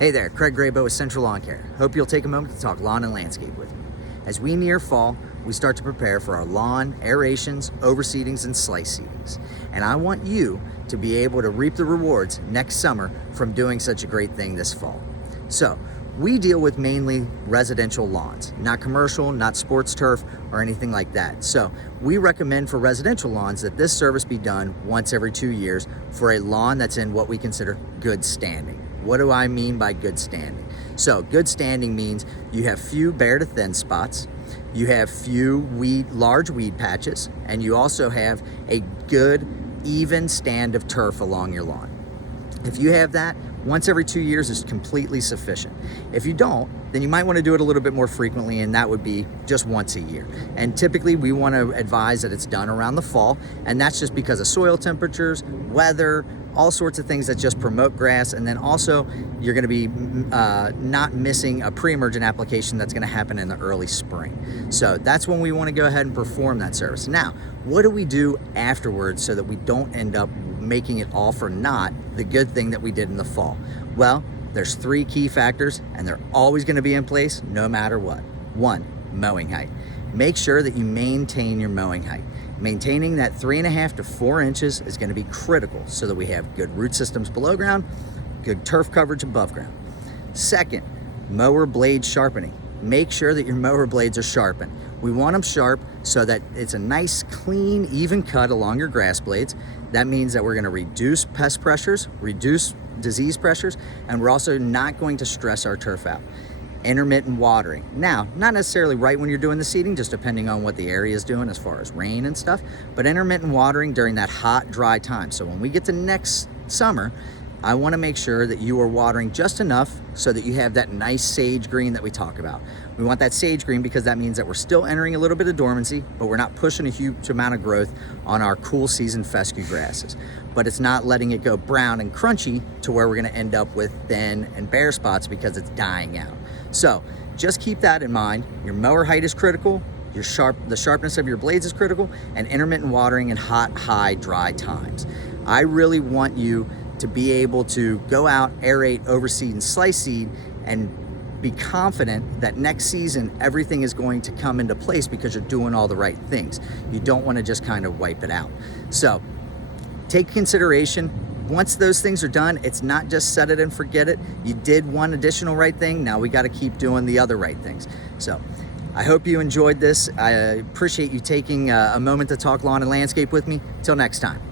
Hey there, Craig Graybo with Central Lawn Care. Hope you'll take a moment to talk lawn and landscape with me. As we near fall, we start to prepare for our lawn, aerations, overseedings, and slice seedings. And I want you to be able to reap the rewards next summer from doing such a great thing this fall. So, we deal with mainly residential lawns, not commercial, not sports turf, or anything like that. So we recommend for residential lawns that this service be done once every 2 years for a lawn that's in what we consider good standing. What do I mean by good standing? So good standing means you have few bare to thin spots, you have few large weed patches, and you also have a good even stand of turf along your lawn. If you have that, once every 2 years is completely sufficient. If you don't, then you might want to do it a little bit more frequently, and that would be just once a year. And typically we want to advise that it's done around the fall, and that's just because of soil temperatures, weather, all sorts of things that just promote grass. And then also you're going to be not missing a pre-emergent application that's going to happen in the early spring. So that's when we want to go ahead and perform that service. Now, what do we do afterwards so that we don't end up making it all for naught the good thing that we did in the fall? Well, there's 3 key factors, and they're always going to be in place no matter what. 1, mowing height. Make sure that you maintain your mowing height. Maintaining that 3.5 to 4 inches is going to be critical so that we have good root systems below ground, good turf coverage above ground. Second, mower blade sharpening. Make sure that your mower blades are sharpened. We want them sharp so that it's a nice, clean, even cut along your grass blades. That means that we're going to reduce pest pressures, reduce disease pressures, and we're also not going to stress our turf out. Intermittent watering. Now, not necessarily right when you're doing the seeding, just depending on what the area is doing as far as rain and stuff, but intermittent watering during that hot, dry time. So when we get to next summer, I want to make sure that you are watering just enough so that you have that nice sage green that we talk about. We want that sage green because that means that we're still entering a little bit of dormancy, but we're not pushing a huge amount of growth on our cool season fescue grasses. But it's not letting it go brown and crunchy to where we're going to end up with thin and bare spots because it's dying out. So just keep that in mind. Your mower height is critical, the sharpness of your blades is critical, and intermittent watering in hot, high, dry times. I really want you to be able to go out, aerate, overseed, and slice seed, and be confident that next season everything is going to come into place because you're doing all the right things. You don't want to just kind of wipe it out. So take consideration. Once those things are done, it's not just set it and forget it. You did one additional right thing, now we got to keep doing the other right things. So I hope you enjoyed this. I appreciate you taking a moment to talk lawn and landscape with me. Till next time.